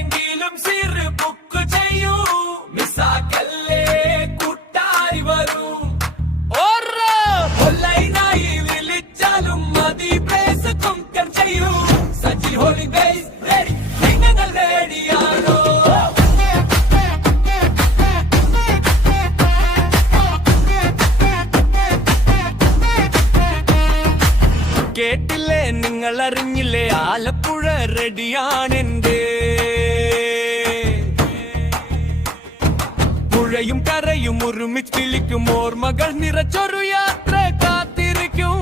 എവിടെയെങ്കിലും സിറ് ബുക്ക് ചെയ്യൂ മിസ്സാക്കല്ലേ കൂട്ടാരി വരൂ ഓൺലൈനായി വിളിച്ചാലും മതി പ്ലേസ് കൊങ്കർ ചെയ്യൂ സജി ഹോളിഡേയ്സ് റെഡി നിങ്ങൾ റെഡിയാണോ കേട്ടില്ലേ നിങ്ങൾ അറിഞ്ഞില്ലേ ആലപ്പുഴ റെഡിയാണെന്റെ പുഴയും കരയും ഒരുമിച്ച് വിളിക്കും ഓർമ്മകൾ നിറച്ചൊരു യാത്ര കാത്തിരിക്കും